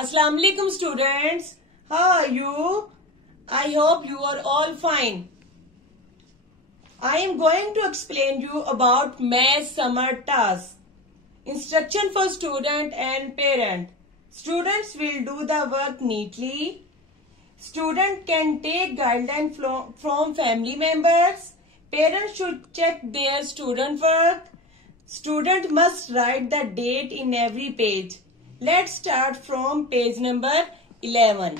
Assalamu alaikum students. How are you? I hope you are all fine. I am going to explain you about math summer task. Instruction for student and parent. Students will do the work neatly. Student can take guideline from family members. Parents should check their student work. Student must write the date in every page. Let's start from page number 11.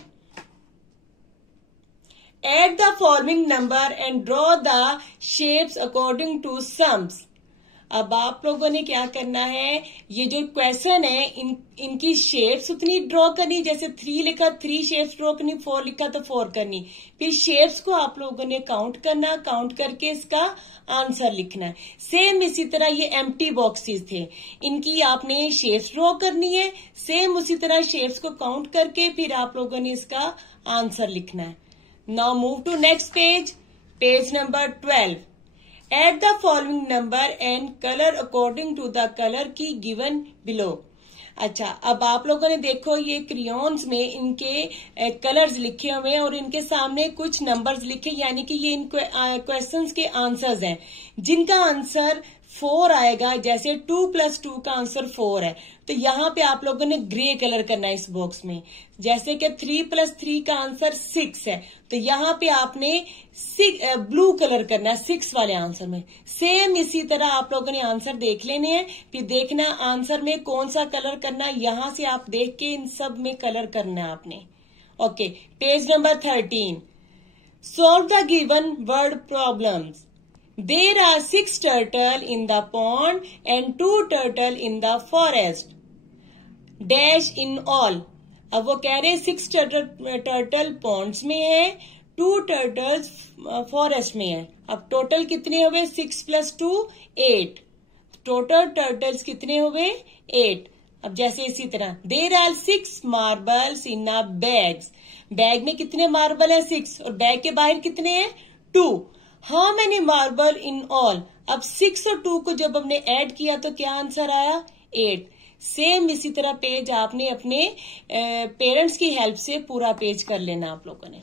Add the following number and draw the shapes according to sums. अब आप लोगों ने क्या करना है, ये जो question है इनकी शेप्स उतनी ड्रॉ करनी, जैसे 3 लिखा 3 शेप्स ड्रॉ करनी, 4 लिखा तो 4 करनी, फिर शेप्स को आप लोगों ने काउंट करना, काउंट करके इसका आंसर लिखना है। सेम इसी तरह ये एम्प्टी बॉक्सेस थे, इनकी आपने शेप्स ड्रॉ करनी है, सेम उसी तरह शेप्स को काउंट करके फिर आप लोगों ने इसका आंसर लिखना है। Now move to next page, page number 12. Add the following number and color according to the color key given below. अच्छा, अब आप लोगों ने देखो ये क्रियॉन्स में इनके कलर्स लिखे हुए हैं और इनके सामने कुछ नंबर्स लिखे, यानी कि ये इन क्वेश्चंस के आंसर्स हैं जिनका आंसर 4 आएगा। जैसे 2 + 2 का आंसर 4 है, तो यहाँ पे आप लोगों ने ग्रे कलर करना है इस बॉक्स में। जैसे कि 3 + 3 का आंसर 6 है, तो यहाँ पे आपने ब्लू कलर करना है 6 वाले आंसर में। सेम इसी तरह आप लोगों ने आंसर देख लेने हैं, फिर देखना आंसर में कौन सा कलर करना है, यहां से आप देख के इन सब में कलर करना है आपने। Okay, page number 13. Solve the given word problems. There are 6 turtles in the pond and 2 turtles in the forest. Dash in all. अब वो कह रहे हैं 6 टर्टल पॉन्ड्स में है, 2 टर्टल्स फॉरेस्ट में है। अब टोटल कितने हुए, 6 + 2 8। टोटल टर्टल्स कितने हुए, 8। अब जैसे इसी तरह there are 6 marbles in a bags. Bag में कितने मार्बल है, 6, और बैग के बाहर कितने हैं, 2। How many marble in all. अब 6 और 2 को जब हमने ऐड किया तो क्या आंसर आया, 8। सेम इसी तरह पेज आपने अपने पेरेंट्स की हेल्प से पूरा पेज कर लेना आप लोगों ने।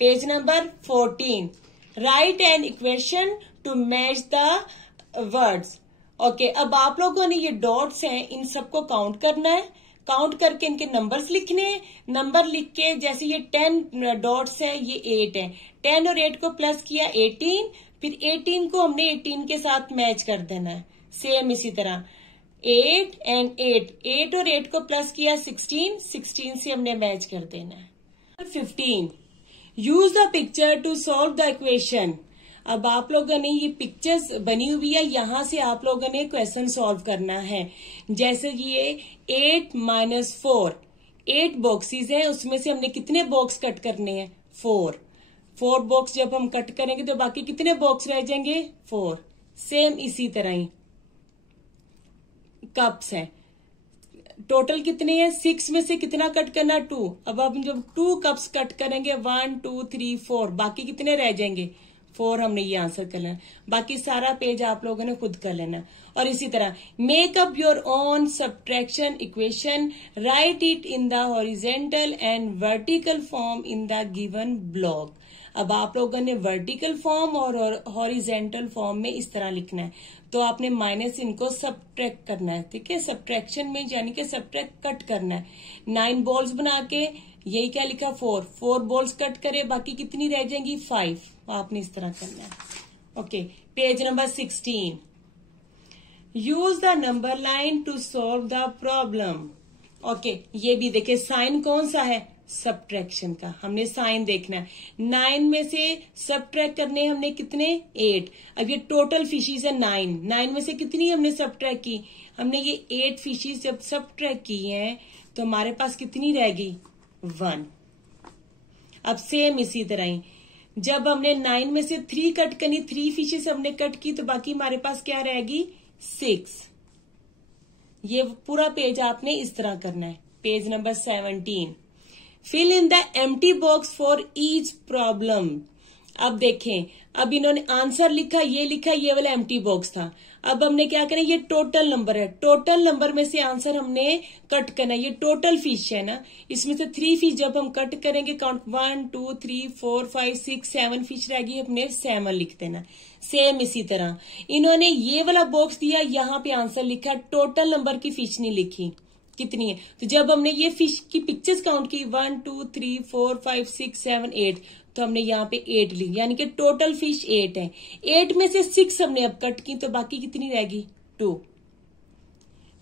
Page number 14. Right an equation two match the words. Okay, अब आप लोगों ने ये डॉट्स हैं इन सबको काउंट करना है, काउंट करके इनके नंबर्स लिखने हैं। नंबर लिख के जैसे ये 10 डॉट्स है, ये 8 है, 10 और 8 को प्लस किया 18, फिर 18 को हमने 18 के साथ मैच कर देना है। सेम इसी तरह 8 and 8 और 8 को प्लस किया 16 से हमने मैच कर देना है। 15. Use the picture to solve the equation. अब आप लोगों ने ये पिक्चर्स बनी हुई है, यहां से आप लोगों ने क्वेश्चन सॉल्व करना है। जैसे ये 8 - 4, 8 बॉक्सेस हैं, उसमें से हमने कितने बॉक्स कट करने हैं, 4 बॉक्स जब हम कट करेंगे तो बाकी कितने बॉक्स रह जाएंगे, 4। सेम इसी तरह ही कप्स हैं, टोटल कितने हैं, 6 में से कितना कट करना, 2। अब हम जब 2 कप्स कट करेंगे 1 2 3 4, बाकी कितने रह जाएंगे, 4। हमने ये आंसर कर लेना, बाकी सारा पेज आप लोगों ने खुद कर लेना। और इसी तरह make up your own subtraction equation, right it in the horizontal and vertical form in the given block. अब आप लोगों ने वर्टिकल फॉर्म और हॉरिजेंटल फॉर्म में इस तरह लिखना है, तो आपने माइनस इनको सब्ट्रैक्ट करना है, ठीक है। सब्ट्रैक्शन में यानी कि सब्ट्रैक्ट कट करना है। 9 बॉल्स बना के यही क्या लिखा, 4 बॉल्स कट करे, बाकी कितनी रह जाएंगी, 5। आपने इस तरह करना है। Okay, page number 16. Use the number line to solve the problem. Okay, ये भी देखे साइन कौन सा है, सब्ट्रैक्शन का, हमने साइन देखना है। 9 में से सब्ट्रैक्ट करने हमने कितने, 8। अब ये टोटल फिशेज है 9 में से कितनी हमने सब्ट्रैक्ट की, हमने ये 8 फिशेज जब सब्ट्रैक्ट की हैं तो हमारे पास कितनी रहेगी, 1। अब सेम इसी तरह ही जब हमने 9 में से 3 कट करनी, 3 फिशेज हमने कट की, तो बाकी हमारे पास क्या रहेगी, 6। ये पूरा पेज आपने इस तरह करना है। Page number 17. Fill in the empty box for each problem. अब देखें अब इन्होंने आंसर लिखा, ये वाला एम्प्टी बॉक्स था। अब हमने क्या करना, ये टोटल नंबर है, टोटल नंबर में से आंसर हमने कट करना है। ये टोटल फिश है ना, इसमें से 3 फिश जब हम कट करेंगे, काउंट 1 2 3 4 5 6 7 फिश रहेगी, हमने 7 लिख देना। सेम इसी तरह इन्होंने ये वाला बॉक्स दिया, यहाँ पे आंसर लिखा, टोटल नंबर की फिश नहीं लिखी कितनी है। तो जब हमने ये फिश की पिक्चर्स काउंट की 1 2 3 4 5 6 7 8, तो हमने यहाँ पे 8 ली, यानी कि टोटल फिश 8 है। 8 में से 6 हमने अब कट की, तो बाकी कितनी रहेगी, 2।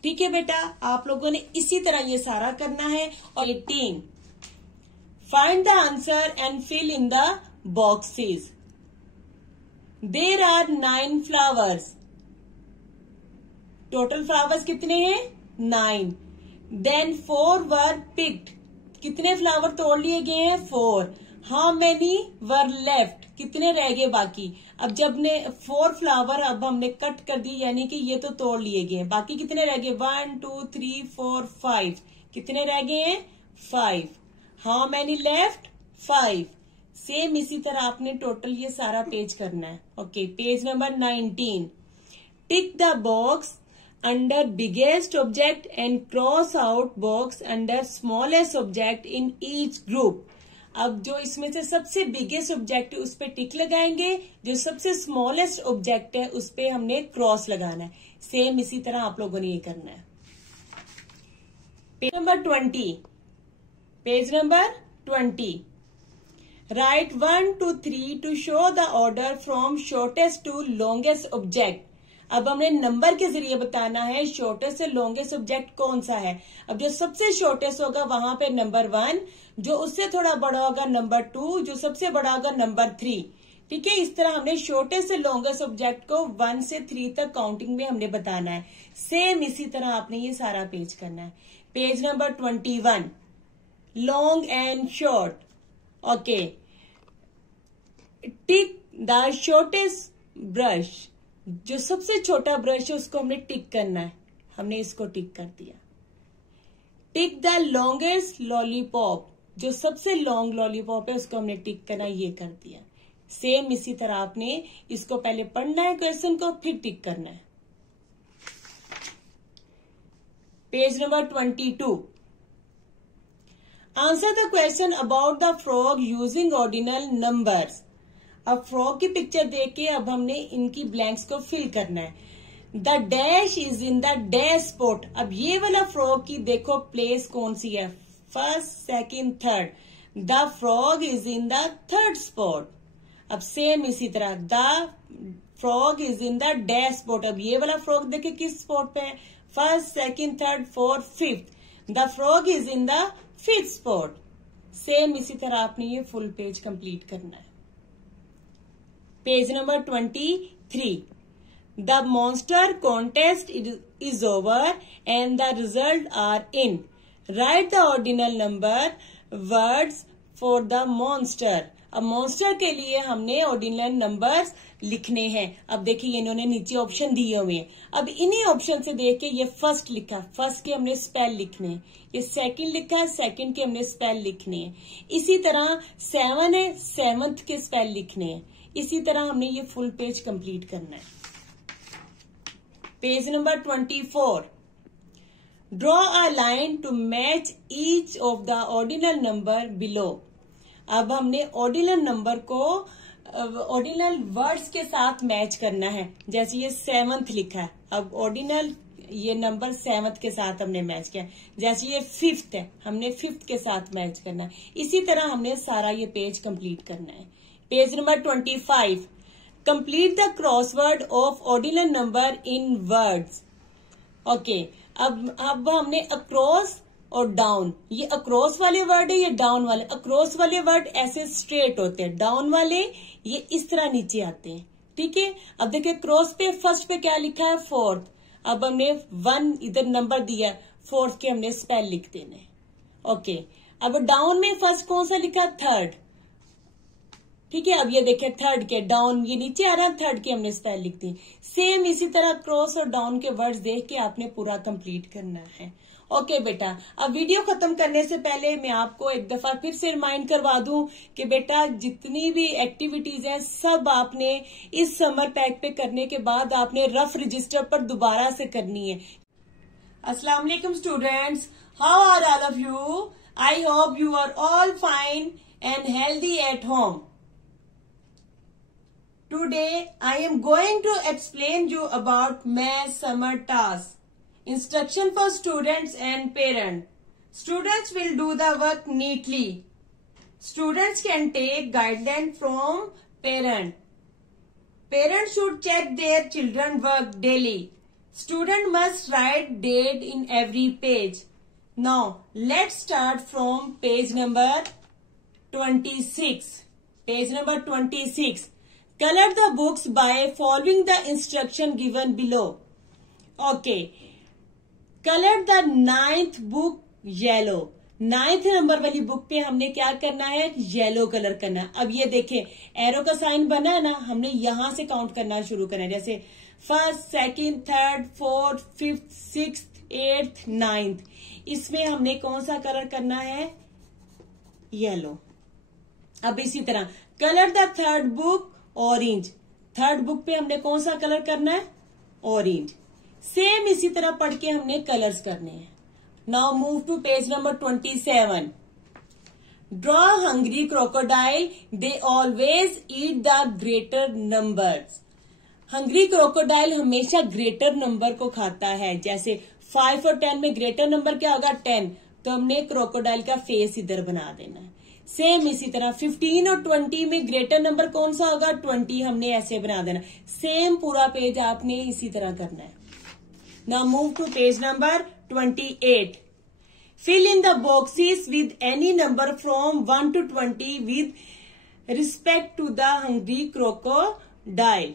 ठीक है बेटा, आप लोगों ने इसी तरह ये सारा करना है। और 18, find the answer and fill in the boxes. There are 9 flowers, total flowers कितने हैं, 9। देन 4 वर पिक्ड, कितने फ्लावर तोड़ लिए गए हैं, 4। हाउ मेनी वर लेफ्ट, कितने रह गए बाकी। अब जब ने 4 फ्लावर अब हमने कट कर दिए, यानी कि ये तो तोड़ लिए गए, बाकी कितने रह गए, 1 2 3 4 5, कितने रह गए हैं, 5। How many left, 5। सेम इसी तरह आपने टोटल ये सारा पेज करना है। Okay, page number 19, tick the box under biggest object and cross out box under smallest object in each group। अब जो इसमें से सबसे बिगेस्ट ऑब्जेक्ट है उस पे टिक लगाएंगे, जो सबसे स्मॉलेस्ट ऑब्जेक्ट है उस पे हमने क्रॉस लगाना है। सेम इसी तरह आप लोगों ने ये करना है। Page number 20, page number 20, write 1 2 3 to show the order from shortest to longest object. अब हमने नंबर के जरिए बताना है शॉर्टेस्ट से लॉन्गेस्ट ऑब्जेक्ट कौन सा है। अब जो सबसे शॉर्टेस्ट होगा वहां पे नंबर 1, जो उससे थोड़ा बड़ा होगा नंबर 2, जो सबसे बड़ा होगा नंबर 3। ठीक है, इस तरह हमने शॉर्टेस्ट से लॉन्गेस्ट ऑब्जेक्ट को 1 से 3 तक काउंटिंग में हमने बताना है। सेम इसी तरह आपने ये सारा पेज करना है। Page number 21, long and short. Okay, tick the shortest brush, जो सबसे छोटा ब्रश है उसको हमने टिक करना है, हमने इसको टिक कर दिया। टिक द लॉन्गेस्ट लॉलीपॉप, जो सबसे लॉन्ग लॉलीपॉप है उसको हमने टिक करना, ये कर दिया। सेम इसी तरह आपने इसको पहले पढ़ना है क्वेश्चन को, फिर टिक करना है। Page number 22, answer the question about the frog using ordinal numbers. अब फ्रॉग की पिक्चर देख के अब हमने इनकी ब्लैंक्स को फिल करना है। The dash is in the dash spot. अब ये वाला फ्रॉग की देखो प्लेस कौन सी है, first second third. The frog is in the third spot. अब सेम इसी तरह the frog is in the dash spot. अब ये वाला फ्रॉग देखे किस स्पॉट पे है, first second third fourth fifth. The frog is in the fifth spot. Same इसी तरह आपने ये फुल पेज कंप्लीट करना है। Page number 23, the monster contest is over and the result are in. Right the ordinal number words for the monster. अब monster के लिए हमने ऑर्डिनल नंबर्स लिखने हैं। अब देखिए इन्होंने नीचे ऑप्शन दिए हुए हैं। अब इन्हीं ऑप्शन से देख के ये फर्स्ट लिखा, फर्स्ट के हमने स्पेल लिखने हैं। ये सेकंड लिखा, सेकंड के हमने स्पेल लिखने हैं। इसी तरह 7 है, 7th के स्पेल लिखने हैं। इसी तरह हमने ये फुल पेज कंप्लीट करना है। Page number 24, draw a line to match each of the ordinal number below. अब हमने ऑर्डिनल नंबर को ऑर्डिनल वर्ड्स के साथ मैच करना है। जैसे ये 7th लिखा है, अब ऑर्डिनल ये नंबर 7th के साथ हमने मैच किया। जैसे ये 5th है, हमने 5th के साथ मैच करना है। इसी तरह हमने सारा ये पेज कंप्लीट करना है। Page number 25, complete the crossword of ordinal number in words. Okay, अब हमने अक्रॉस और डाउन, ये अक्रॉस वाले वर्ड है, ये डाउन वाले। अक्रॉस वाले वर्ड ऐसे स्ट्रेट होते हैं, डाउन वाले ये इस तरह नीचे आते हैं। ठीक है, अब देखिए क्रॉस पे फर्स्ट पे क्या लिखा है, 4th। अब हमने 1 इधर नंबर दिया, 4th के हमने स्पेल लिख देने। ओके, अब डाउन में फर्स्ट कौन सा लिखा, 3rd। ठीक है, अब ये देखिए 3rd के डाउन ये नीचे आ रहा है, 3rd के हमने स्पेल लिख दी। सेम इसी तरह क्रॉस और डाउन के वर्ड्स देख के आपने पूरा कंप्लीट करना है। ओके बेटा, अब वीडियो खत्म करने से पहले मैं आपको एक दफा फिर से रिमाइंड करवा दूं कि बेटा जितनी भी एक्टिविटीज हैं सब आपने इस समर पैक पे करने के बाद आपने रफ रजिस्टर पर दोबारा से करनी है। अस्सलाम वालेकुम students, how are all of you? I hope you are all fine and healthy at home. Today I am going to explain you about math summer task. Instruction for students and parents. Students will do the work neatly. Students can take guidelines from parents. Parents should check their children's work daily. Student must write date in every page. Now let's start from page number 26. Page number 26. Color the books by following the instruction given below. Okay. Color the 9th book yellow. 9th number वाली book पे हमने क्या करना है? Yellow colour करना है। अब ये देखें, एरो का साइन बना है ना, हमने यहां से काउंट करना शुरू करना है। जैसे 1st, 2nd, 3rd, 4th, 5th, 6th, 8th, 9th। इसमें हमने कौन सा कलर करना है? येलो। अब इसी तरह colour the 3rd book orange. 3rd book पे हमने कौन सा कलर करना है? ऑरेंज। सेम इसी तरह पढ़ के हमने कलर्स करने हैं। Now move to page number 27। Draw hungry crocodile, they always eat the greater numbers. Hungry crocodile हमेशा ग्रेटर नंबर को खाता है। जैसे 5 और 10 में ग्रेटर नंबर क्या होगा? 10। तो हमने क्रोकोडाइल का फेस इधर बना देना है। सेम इसी तरह 15 और 20 में ग्रेटर नंबर कौन सा होगा? 20। हमने ऐसे बना देना। सेम पूरा पेज आपने इसी तरह करना है। Now move to page number 28। Fill in the boxes with any number from 1 to 20 with respect to the hungry crocodile.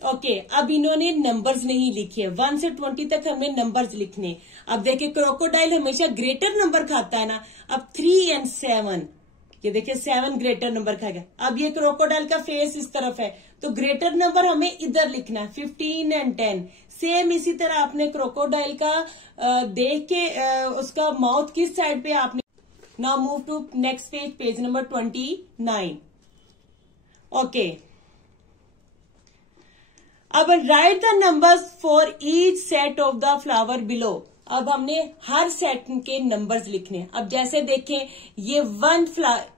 Okay, अब इन्होंने नंबर्स नहीं लिखे। 1 से 20 तक हमें नंबर्स लिखने। अब देखिए, क्रोकोडाइल हमेशा ग्रेटर नंबर खाता है ना। अब 3 और 7, ये देखिए 7 ग्रेटर नंबर खाएगा। अब ये क्रोकोडाइल का फेस इस तरफ है, तो ग्रेटर नंबर हमें इधर लिखना है। 15 और 10। सेम इसी तरह आपने क्रोकोडाइल का देख के उसका माउथ किस साइड पे आपने। Now move to next page, page number 29। Okay, अब right the numbers for each set of the flower below. अब हमने हर सेट के नंबर्स लिखने। अब जैसे देखें, ये 1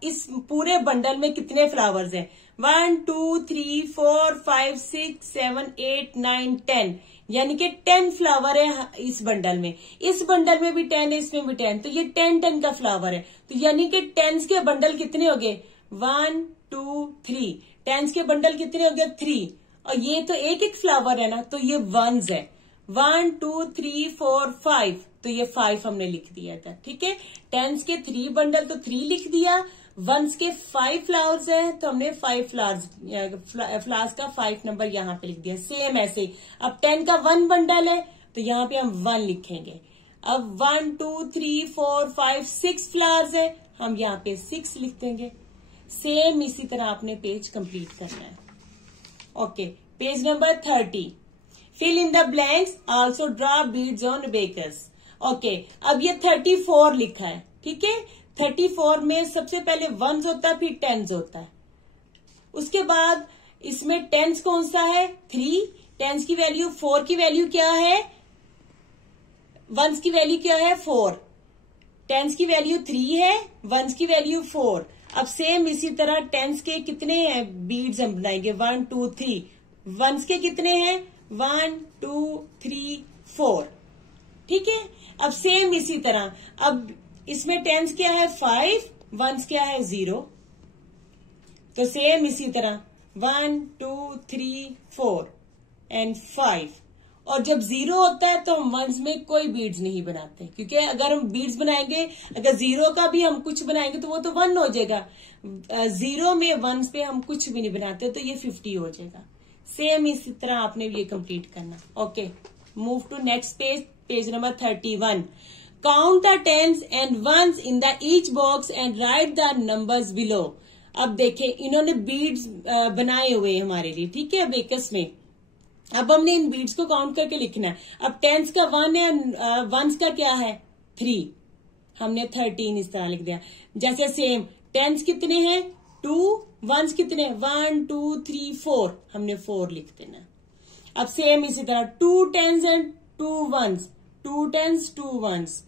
इस पूरे बंडल में कितने फ्लावर्स हैं? 1 2 3 4 5 6 7 8 9 10, यानी कि 10 फ्लावर है इस बंडल में। इस बंडल में भी 10 है, इसमें भी 10, तो ये 10 का फ्लावर है। तो यानी कि 10s के बंडल कितने हो गए? 1 2 3। 10s के बंडल कितने हो गए? 3। और ये तो एक एक फ्लावर है ना, तो ये 1s है। 1 2 3 4 5, तो ये 5 हमने लिख दिया था। ठीक है, 10s के 3 बंडल तो 3 लिख दिया। 1s के 5 फ्लावर्स हैं, तो हमने 5 फ्लावर्स का 5 नंबर यहाँ पे लिख दिया। सेम ऐसे ही अब 10 का 1 बंडल है, तो यहाँ पे हम 1 लिखेंगे। अब 1 2 3 4 5 6 फ्लावर्स है, हम यहाँ पे 6 लिख देंगे। सेम इसी तरह आपने पेज कंप्लीट करना है। Okay, page number 30। Fill in the blanks, also draw beads on bakers. Okay, अब ये 34 लिखा है। ठीक है, 34 में सबसे पहले 1s होता है, फिर 10s होता है। उसके बाद इसमें 10s कौन सा है? 3। 10s की वैल्यू 4 की वैल्यू क्या है? 1s की वैल्यू क्या है? 4। 10s की वैल्यू 3 है, 1s की वैल्यू 4। अब सेम इसी तरह 10s के कितने हैं बीड्स हम बनाएंगे? 1 2 3। 1s के कितने हैं? 1 2 3 4। ठीक है, अब सेम इसी तरह अब इसमें 10s क्या है? 5, 1s क्या है? 0। तो सेम इसी तरह 1 2 3 4 एंड 5। और जब 0 होता है तो हम 1s में कोई बीड्स नहीं बनाते, क्योंकि अगर हम बीड्स बनाएंगे, अगर 0 का भी हम कुछ बनाएंगे तो वो तो 1 हो जाएगा। 0 में 1s पे हम कुछ भी नहीं बनाते, तो ये 50 हो जाएगा। सेम इसी तरह आपने ये कंप्लीट करना। Okay, move to next page, page number 31। Count the 10s and 1s in the each box and write the numbers below. अब देखें, इन्होंने बीड्स बनाए हुए हमारे लिए। ठीक है, बेकर्स में अब हमने इन बीड्स को काउंट करके लिखना है। अब 10s का 1 है, 1s का क्या है? 3, हमने 13 इस तरह लिख दिया। जैसे सेम टेंस कितने हैं 2, वंस कितने 1 2 3 4, हमने 4 लिख देना। अब सेम इसी तरह 2 tens and 2 ones, 2 tens 2 ones,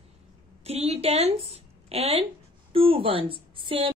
3 tens and 2 ones, same.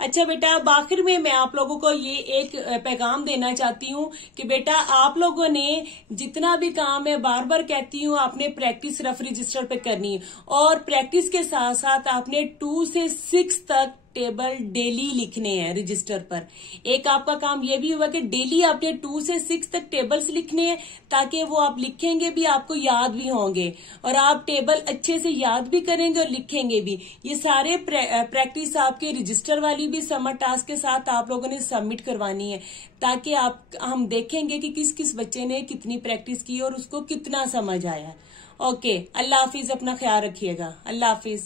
अच्छा बेटा, अब आखिर में मैं आप लोगों को ये एक पैगाम देना चाहती हूँ कि बेटा आप लोगों ने जितना भी काम है, बार बार कहती हूँ, आपने प्रैक्टिस रफ रजिस्टर पे करनी है और प्रैक्टिस के साथ साथ आपने 2 से 6 तक टेबल डेली लिखने हैं रजिस्टर पर। एक आपका काम ये भी हुआ कि डेली आपने 2 से 6 तक टेबल्स लिखने हैं, ताकि वो आप लिखेंगे भी, आपको याद भी होंगे और आप टेबल अच्छे से याद भी करेंगे और लिखेंगे भी। ये सारे प्रैक्टिस आपके रजिस्टर वाली भी समर टास्क के साथ आप लोगों ने सबमिट करवानी है, ताकि हम देखेंगे कि किस किस बच्चे ने कितनी प्रैक्टिस की और उसको कितना समझ आया। ओके, अल्लाह हाफिज, अपना ख्याल रखिएगा। अल्लाह हाफिज।